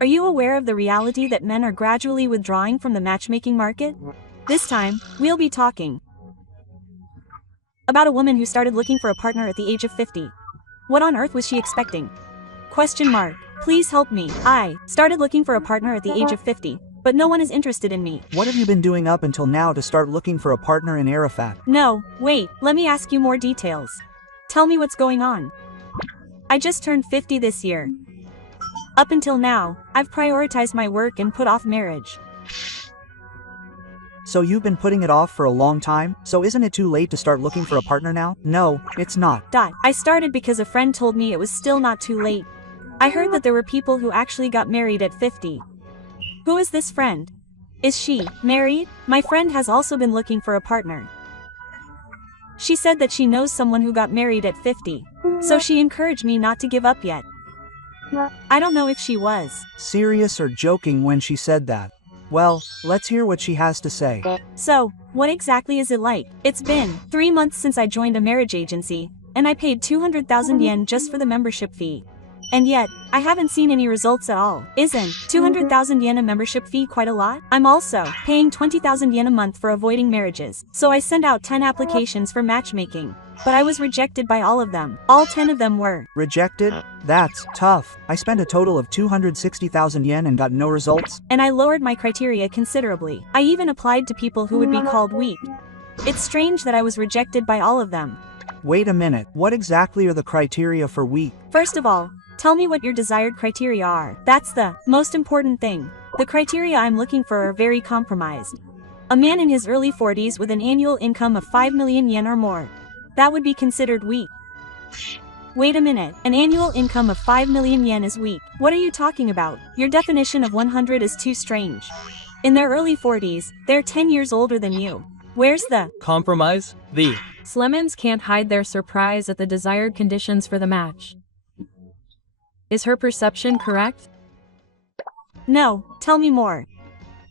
Are you aware of the reality that men are gradually withdrawing from the matchmaking market? This time, we'll be talking about a woman who started looking for a partner at the age of 50. What on earth was she expecting? Question mark. Please help me. I started looking for a partner at the age of 50, but no one is interested in me. What have you been doing up until now to start looking for a partner in Arafat? No, wait, let me ask you more details. Tell me what's going on. I just turned 50 this year. Up until now, I've prioritized my work and put off marriage. So you've been putting it off for a long time? So isn't it too late to start looking for a partner now? No, it's not. I started because a friend told me it was still not too late. I heard that there were people who actually got married at 50. Who is this friend? Is she married? My friend has also been looking for a partner. She said that she knows someone who got married at 50. So she encouraged me not to give up yet. I don't know if she was serious or joking when she said that. Well, let's hear what she has to say. So, what exactly is it like? It's been 3 months since I joined a marriage agency, and I paid 200,000 yen just for the membership fee. And yet, I haven't seen any results at all. Isn't 200,000 yen a membership fee quite a lot? I'm also paying 20,000 yen a month for avoiding marriages. So I sent out 10 applications for matchmaking. But I was rejected by all of them. All 10 of them were rejected? That's tough. I spent a total of 260,000 yen and got no results. And I lowered my criteria considerably. I even applied to people who would be called weak. It's strange that I was rejected by all of them. Wait a minute, what exactly are the criteria for weak? First of all, tell me what your desired criteria are. That's the most important thing. The criteria I'm looking for are very compromised. A man in his early 40s with an annual income of 5 million yen or more. That would be considered weak. Wait a minute, an annual income of 5 million yen is weak. What are you talking about? Your definition of 100 is too strange. In their early 40s, they're 10 years older than you. Where's the compromise? The Slemons can't hide their surprise at the desired conditions for the match. Is her perception correct? No, tell me more.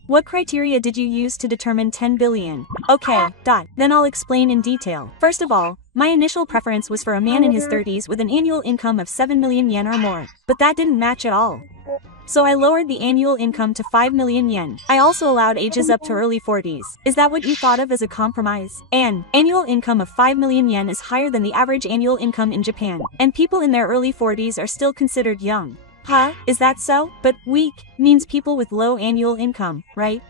What criteria did you use to determine 10 billion? Okay, then I'll explain in detail. First of all, my initial preference was for a man in his 30s with an annual income of 7 million yen or more. But that didn't match at all. So I lowered the annual income to 5 million yen. I also allowed ages up to early 40s. Is that what you thought of as a compromise? An annual income of 5 million yen is higher than the average annual income in Japan. And people in their early 40s are still considered young. Huh? Is that so? But weak means people with low annual income, right?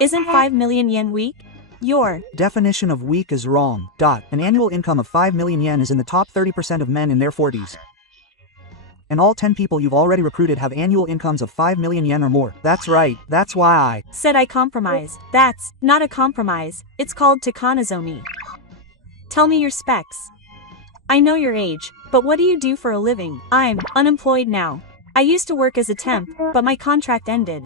Isn't 5 million yen weak? Your definition of weak is wrong. An annual income of 5 million yen is in the top 30% of men in their 40s. And all 10 people you've already recruited have annual incomes of 5 million yen or more. That's right, that's why I said I compromised. That's not a compromise, it's called takanazomi. Tell me your specs. I know your age, but what do you do for a living? I'm unemployed now. I used to work as a temp, but my contract ended.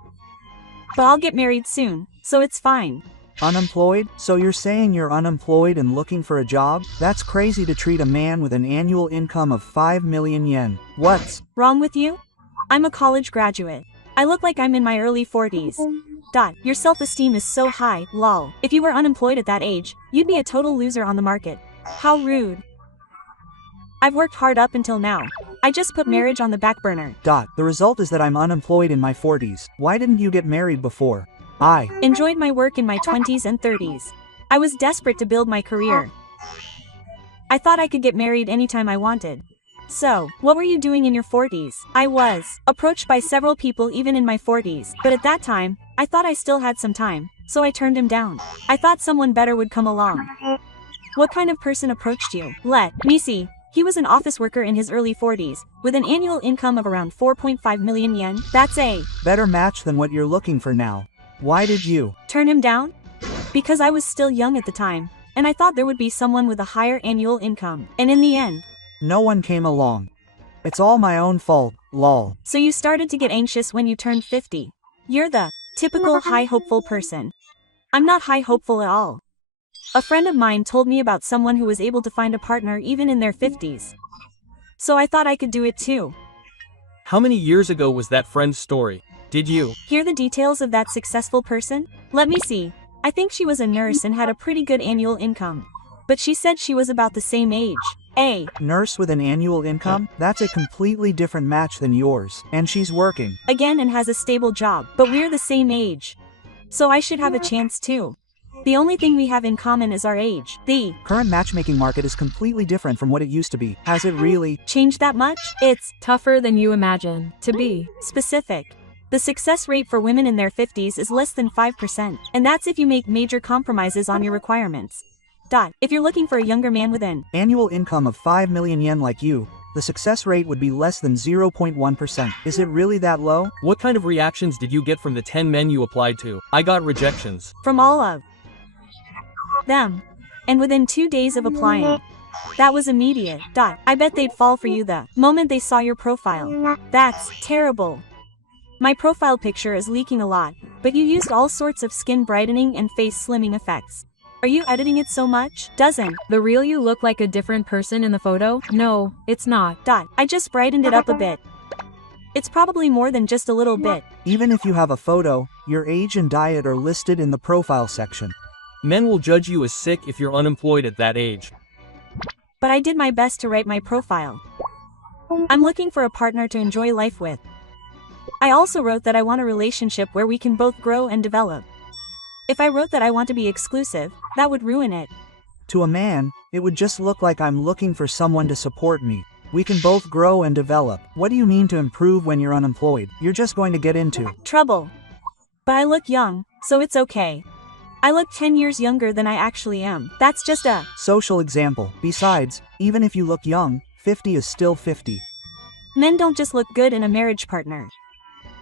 But I'll get married soon, so it's fine. Unemployed? So you're saying you're unemployed and looking for a job? That's crazy to treat a man with an annual income of 5 million yen. What's wrong with you? I'm a college graduate. I look like I'm in my early 40s. Your self-esteem is so high, lol. If you were unemployed at that age, you'd be a total loser on the market. How rude. I've worked hard up until now. I just put marriage on the back burner. The result is that I'm unemployed in my 40s. Why didn't you get married before? I enjoyed my work in my 20s and 30s. I was desperate to build my career. I thought I could get married anytime I wanted. So, what were you doing in your 40s? I was approached by several people even in my 40s, but at that time, I thought I still had some time, so I turned him down. I thought someone better would come along. What kind of person approached you? Let me see. He was an office worker in his early 40s, with an annual income of around 4.5 million yen. That's a better match than what you're looking for now. Why did you turn him down? Because I was still young at the time, and I thought there would be someone with a higher annual income. And in the end, no one came along. It's all my own fault, lol. So you started to get anxious when you turned 50. You're the typical high hopeful person. I'm not high hopeful at all. A friend of mine told me about someone who was able to find a partner even in their 50s. So I thought I could do it too. How many years ago was that friend's story? Did you hear the details of that successful person? Let me see. I think she was a nurse and had a pretty good annual income. But she said she was about the same age. A. Nurse with an annual income? That's a completely different match than yours. And she's working. Again, and has a stable job, but we're the same age. So I should have a chance too. The only thing we have in common is our age. The Current matchmaking market is completely different from what it used to be. Has it really changed that much? It's Tougher than you imagine. To be specific. The success rate for women in their 50s is less than 5%, and that's if you make major compromises on your requirements. If you're looking for a younger man with an annual income of 5 million yen like you, the success rate would be less than 0.1%. Is it really that low? What kind of reactions did you get from the 10 men you applied to? I got rejections. from all of them, and within 2 days of applying. That was immediate. I bet they'd fall for you the moment they saw your profile. That's terrible. My profile picture is leaking a lot, but you used all sorts of skin brightening and face slimming effects. Are you editing it so much? Doesn't the real you look like a different person in the photo? No, it's not. I just brightened it up a bit. It's probably more than just a little bit. Even if you have a photo, your age and diet are listed in the profile section. Men will judge you as sick if you're unemployed at that age. But I did my best to write my profile. I'm looking for a partner to enjoy life with. I also wrote that I want a relationship where we can both grow and develop. If I wrote that I want to be exclusive, that would ruin it. To a man, it would just look like I'm looking for someone to support me. We can both grow and develop. What do you mean to improve when you're unemployed? You're just going to get into trouble. But I look young, so it's okay. I look 10 years younger than I actually am. That's just a social example. Besides, even if you look young, 50 is still 50. men don't just look good in a marriage partner.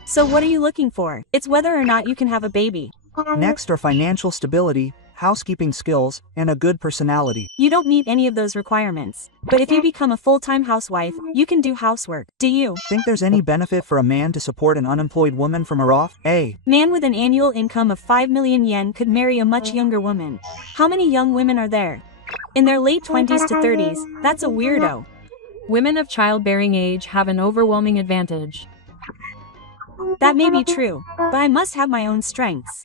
So what are you looking for? It's whether or not you can have a baby. Next are financial stability, housekeeping skills, and a good personality. You don't meet any of those requirements. But if you become a full-time housewife, you can do housework. Do you Think there's any benefit for a man to support an unemployed woman from her off? A. man with an annual income of 5 million yen could marry a much younger woman? How many young women are there? In their late 20s to 30s, that's a weirdo. Women of childbearing age have an overwhelming advantage. That may be true, but I must have my own strengths.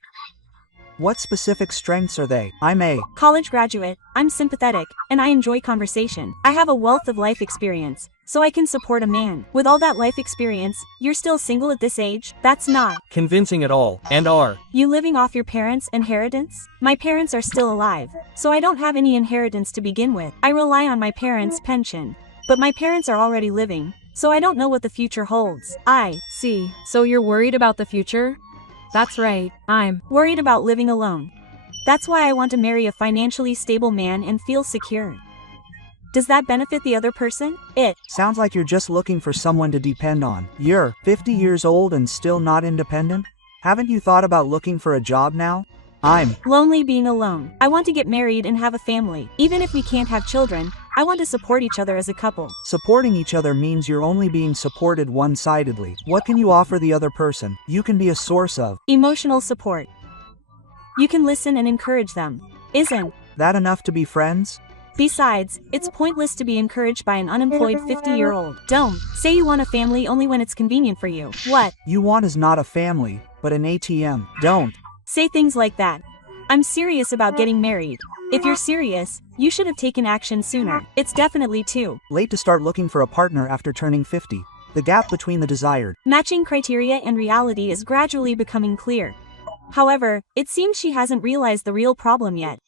What specific strengths are they? I'm a College graduate, I'm sympathetic, and I enjoy conversation. I have a wealth of life experience, so I can support a man. With all that life experience, you're still single at this age? That's not Convincing at all. And are you living off your parents' inheritance? My parents are still alive, so I don't have any inheritance to begin with. I rely on my parents' pension. But my parents are already living, so I don't know what the future holds. I See, so you're worried about the future? That's right, I'm worried about living alone. That's why I want to marry a financially stable man and feel secure. Does that benefit the other person? It sounds like you're just looking for someone to depend on. You're 50 years old and still not independent? Haven't you thought about looking for a job now? I'm lonely being alone. I want to get married and have a family. Even if we can't have children, I want to support each other as a couple. supporting each other means you're only being supported one-sidedly. What can you offer the other person? You can be a source of Emotional support. You can listen and encourage them. Isn't that enough to be friends? Besides, it's pointless to be encouraged by an unemployed 50-year-old. Don't say you want a family only when it's convenient for you. What You want is not a family, but an ATM. Don't say things like that. I'm serious about getting married. If you're serious, you should have taken action sooner. It's definitely too late to start looking for a partner after turning 50. The gap between the desired matching criteria and reality is gradually becoming clear. However, it seems she hasn't realized the real problem yet.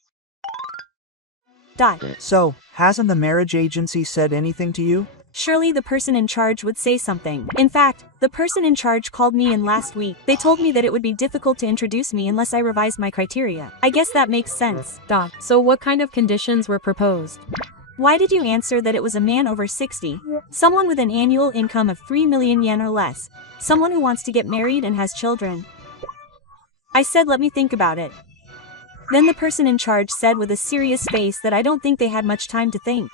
So, hasn't the marriage agency said anything to you? Surely the person in charge would say something. In fact, the person in charge called me in last week. They told me that it would be difficult to introduce me unless I revised my criteria. I guess that makes sense. So what kind of conditions were proposed? Why did you answer that it was a man over 60? Someone with an annual income of 3 million yen or less. Someone who wants to get married and has children. I said let me think about it. Then the person in charge said with a serious face that I don't think they had much time to think.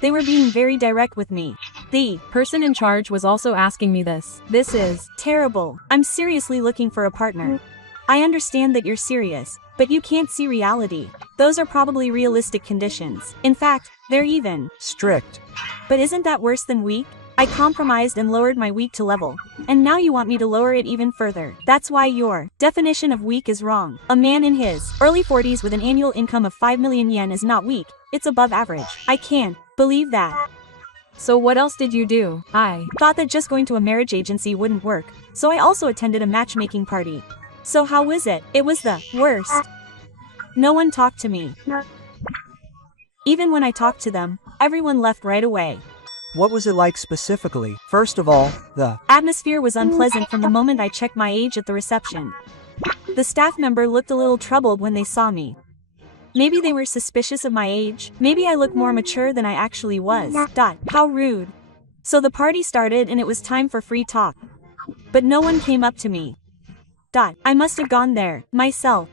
They were being very direct with me. The Person in charge was also asking me this. This is terrible. I'm seriously looking for a partner. I understand that you're serious, but you can't see reality. Those are probably realistic conditions. In fact, they're even strict. But isn't that worse than weak? I compromised and lowered my weak to level. And now you want me to lower it even further. That's why your definition of weak is wrong. A man in his early 40s with an annual income of 5 million yen is not weak. It's above average. I can't believe that. So what else did you do? I Thought that just going to a marriage agency wouldn't work, so I also attended a matchmaking party. So how was it? It was the worst. No one talked to me. Even when I talked to them, everyone left right away. What was it like specifically? First of all, the Atmosphere was unpleasant from the moment I checked my age at the reception. The staff member looked a little troubled when they saw me. Maybe they were suspicious of my age. Maybe I looked more mature than I actually was. How rude. So the party started and it was time for free talk. But no one came up to me. I must have gone there, myself.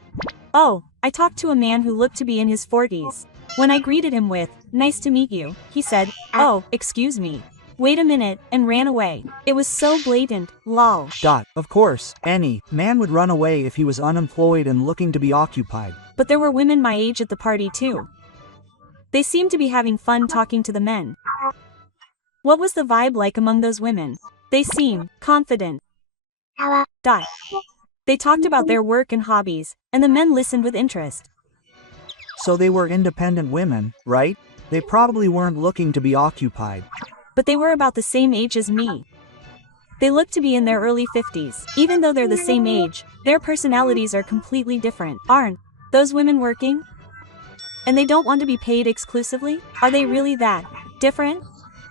Oh, I talked to a man who looked to be in his 40s. When I greeted him with, "Nice to meet you," he said, "Oh, excuse me. Wait a minute," and ran away. It was so blatant, lol. Of course, any man would run away if he was unemployed and looking to be occupied. But there were women my age at the party too. They seemed to be having fun talking to the men. What was the vibe like among those women? They seemed confident. They talked about their work and hobbies, and the men listened with interest. So they were independent women, right? They probably weren't looking to be occupied. But they were about the same age as me. They looked to be in their early 50s. Even though they're the same age, their personalities are completely different. Aren't those women working? And they don't want to be paid exclusively? Are they really that different?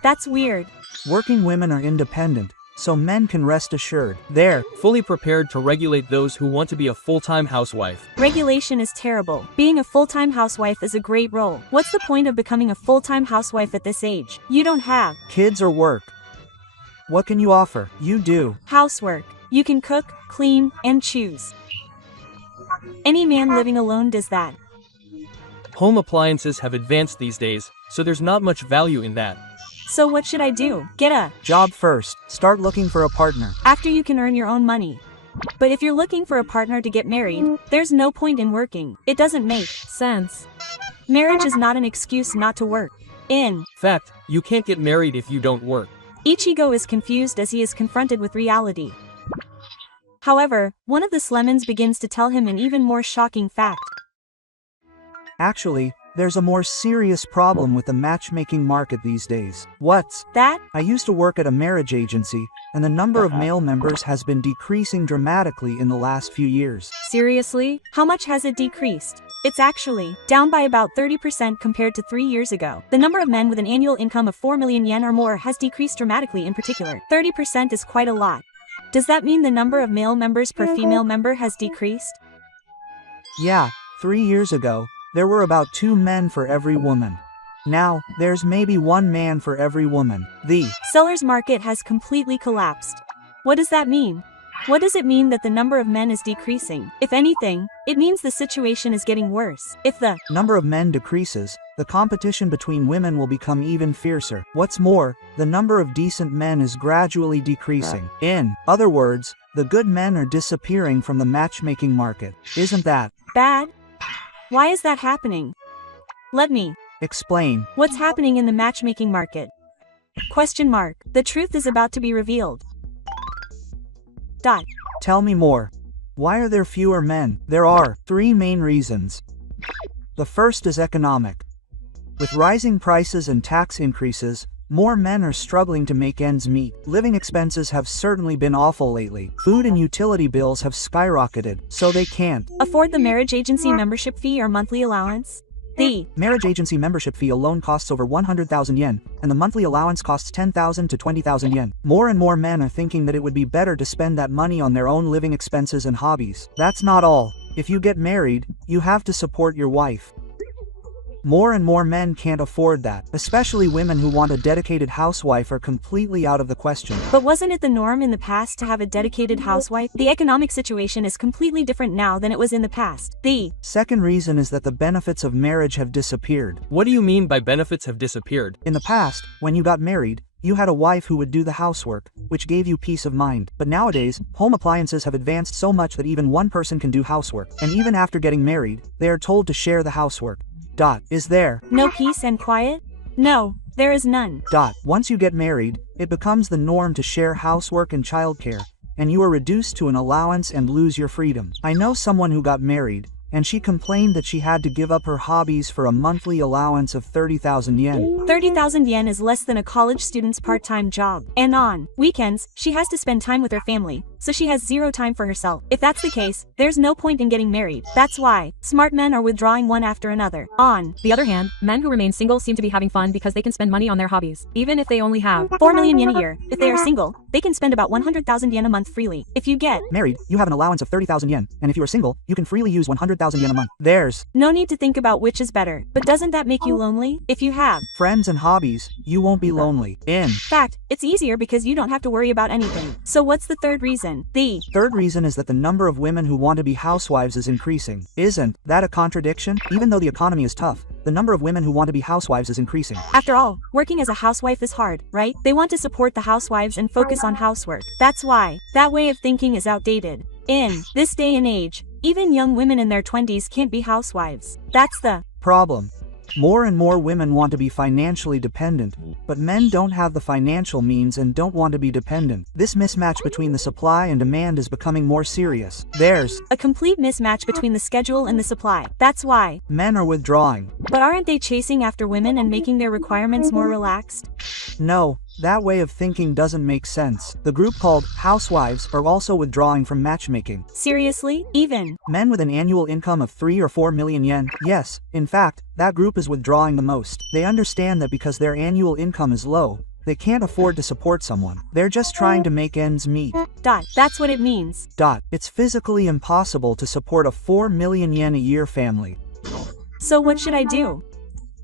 That's weird. Working women are independent, so men can rest assured they're Fully prepared to regulate those who want to be a full-time housewife. Regulation is terrible. Being a full-time housewife is a great role. What's the point of becoming a full-time housewife at this age? You don't have kids or work. What can you offer? You do. housework. You can cook, clean, and choose. Any man living alone does that. Home appliances have advanced these days, so there's not much value in that. So what should I do? Get a Job first. Start looking for a partner. after you can earn your own money. But if you're looking for a partner to get married, there's no point in working. It doesn't make sense. Marriage is not an excuse not to work. In Fact, you can't get married if you don't work. Ichigo is confused as he is confronted with reality. However, one of the Slemons begins to tell him an even more shocking fact. Actually, there's a more serious problem with the matchmaking market these days. What's That? I used to work at a marriage agency, and the number of male members has been decreasing dramatically in the last few years. Seriously? How much has it decreased? It's actually down by about 30% compared to 3 years ago. The number of men with an annual income of 4 million yen or more has decreased dramatically in particular. 30% is quite a lot. Does that mean the number of male members per female member has decreased? Yeah, 3 years ago, there were about 2 men for every woman. Now, there's maybe 1 man for every woman. The Seller's market has completely collapsed. What does that mean? What does it mean that the number of men is decreasing? If anything, it means the situation is getting worse. If the number of men decreases, the competition between women will become even fiercer. What's more, the number of decent men is gradually decreasing. In other words, the good men are disappearing from the matchmaking market. Isn't that bad? Why is that happening? Let me explain? What's happening in the matchmaking market? Question mark. The truth is about to be revealed. Tell me more. Why are there fewer men? There are 3 main reasons. The first is economic. With rising prices and tax increases, more men are struggling to make ends meet. Living expenses have certainly been awful lately. Food and utility bills have skyrocketed, so they can't Afford the marriage agency membership fee or monthly allowance? The marriage agency membership fee alone costs over 100,000 yen, and the monthly allowance costs 10,000 to 20,000 yen. More and more men are thinking that it would be better to spend that money on their own living expenses and hobbies. That's not all. If you get married, you have to support your wife. More and more men can't afford that. Especially women who want a dedicated housewife are completely out of the question. But wasn't it the norm in the past to have a dedicated housewife? The economic situation is completely different now than it was in the past. The Second reason is that the benefits of marriage have disappeared. What do you mean by benefits have disappeared? In the past, when you got married, you had a wife who would do the housework, which gave you peace of mind. But nowadays, home appliances have advanced so much that even one person can do housework. And even after getting married, they are told to share the housework. Is there no peace and quiet? No, there is none. Once you get married, it becomes the norm to share housework and childcare, and you are reduced to an allowance and lose your freedom. I know someone who got married, and she complained that she had to give up her hobbies for a monthly allowance of 30,000 yen. 30,000 yen is less than a college student's part-time job. And on weekends, she has to spend time with her family, so she has zero time for herself. If that's the case, there's no point in getting married. That's why smart men are withdrawing one after another. On the other hand, men who remain single seem to be having fun because they can spend money on their hobbies, even if they only have 4 million yen a year. If they are single, they can spend about 100,000 yen a month freely. If you get married, you have an allowance of 30,000 yen, and if you are single, you can freely use 100,000 yen a month. There's no need to think about which is better. But doesn't that make you lonely? If you have friends and hobbies, you won't be lonely. In fact, it's easier because you don't have to worry about anything. So what's the third reason? The third reason is that the number of women who want to be housewives is increasing. Isn't that a contradiction? Even though the economy is tough, the number of women who want to be housewives is increasing. After all, working as a housewife is hard, right? They want to support the housewives and focus on housework. That's why that way of thinking is outdated. In this day and age, even young women in their 20s can't be housewives. That's the problem. More and more women want to be financially dependent, but men don't have the financial means and don't want to be dependent. This mismatch between the supply and demand is becoming more serious. There's a complete mismatch between the schedule and the supply. That's why men are withdrawing. But aren't they chasing after women and making their requirements more relaxed? No, that way of thinking doesn't make sense. The group called housewives are also withdrawing from matchmaking. Seriously? Even men with an annual income of 3 or 4 million yen? Yes, in fact, that group is withdrawing the most. They understand that because their annual income is low, they can't afford to support someone. They're just trying to make ends meet. That's what it means. It's physically impossible to support a 4 million yen a year family. So what should I do?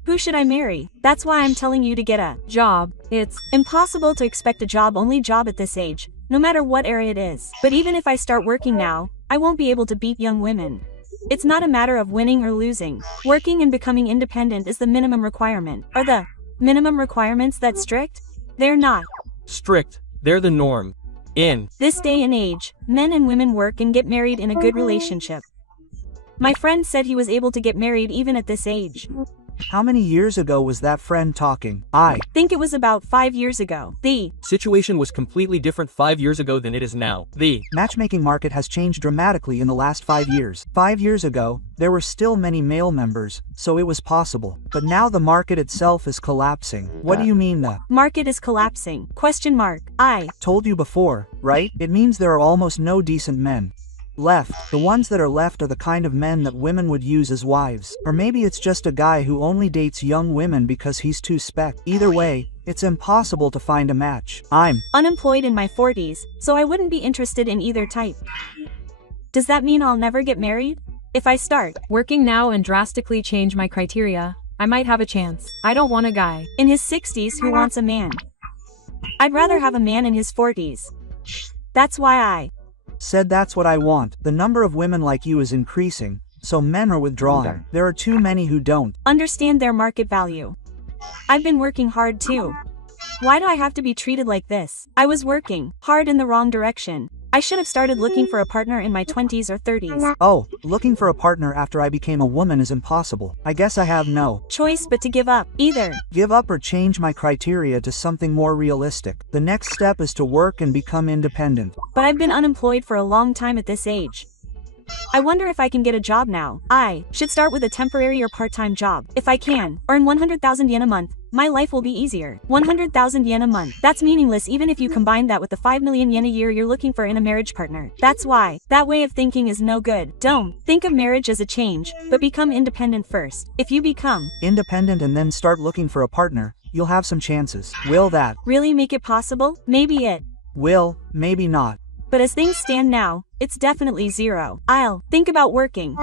Who should I marry? That's why I'm telling you to get a job. It's impossible to expect a only job at this age, no matter what era it is. But even if I start working now, I won't be able to beat young women. It's not a matter of winning or losing. Working and becoming independent is the minimum requirement. Are the minimum requirements that strict? They're not strict. They're the norm. In this day and age, men and women work and get married in a good relationship. My friend said he was able to get married even at this age. How many years ago was that friend talking? I think it was about 5 years ago. The situation was completely different 5 years ago than it is now. The matchmaking market has changed dramatically in the last 5 years. 5 years ago, there were still many male members, so it was possible. But now the market itself is collapsing. What do you mean the market is collapsing? Question mark. I told you before, right? It means there are almost no decent men left. The ones that are left are the kind of men that women would use as wives. Or maybe it's just a guy who only dates young women because he's too spec. Either way, it's impossible to find a match. I'm unemployed in my 40s, so I wouldn't be interested in either type. Does that mean I'll never get married? If I start working now and drastically change my criteria, I might have a chance. I don't want a guy in his 60s who wants a man. I'd rather have a man in his 40s. That's why I said that's what I want. The number of women like you is increasing, so men are withdrawing. There are too many who don't understand their market value. I've been working hard too. Why do I have to be treated like this? I was working hard in the wrong direction. I should have started looking for a partner in my 20s or 30s. Oh, looking for a partner after I became a woman is impossible. I guess I have no choice but to give up. Either give up or change my criteria to something more realistic. The next step is to work and become independent. But I've been unemployed for a long time at this age. I wonder if I can get a job now. I should start with a temporary or part-time job. If I can earn 100,000 yen a month, my life will be easier. 100,000 yen a month. That's meaningless even if you combine that with the 5 million yen a year you're looking for in a marriage partner. That's why that way of thinking is no good. Don't think of marriage as a change, but become independent first. If you become independent and then start looking for a partner, you'll have some chances. Will that really make it possible? Maybe it will, maybe not. But as things stand now, it's definitely zero. I'll think about working.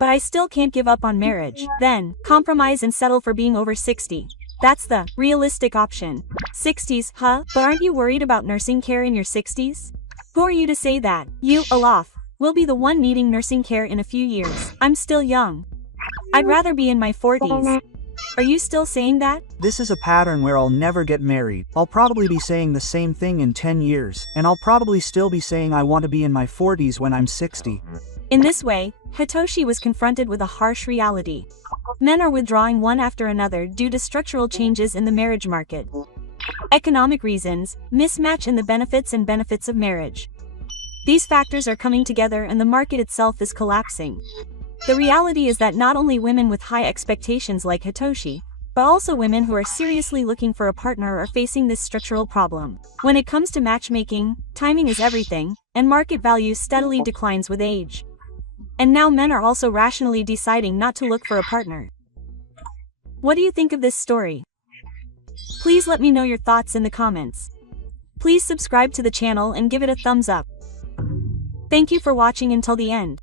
But I still can't give up on marriage. Then, compromise and settle for being over 60. That's the realistic option. 60s, huh? But aren't you worried about nursing care in your 60s? Who are you to say that? You, Olaf, will be the one needing nursing care in a few years. I'm still young. I'd rather be in my 40s. Are you still saying that? This is a pattern where I'll never get married. I'll probably be saying the same thing in 10 years, and I'll probably still be saying I want to be in my 40s when I'm 60. In this way, Hitoshi was confronted with a harsh reality. Men are withdrawing one after another due to structural changes in the marriage market. Economic reasons, mismatch in the benefits of marriage. These factors are coming together and the market itself is collapsing. The reality is that not only women with high expectations like Hitoshi, but also women who are seriously looking for a partner are facing this structural problem. When it comes to matchmaking, timing is everything, and market value steadily declines with age. And now men are also rationally deciding not to look for a partner. What do you think of this story? Please let me know your thoughts in the comments. Please subscribe to the channel and give it a thumbs up. Thank you for watching until the end.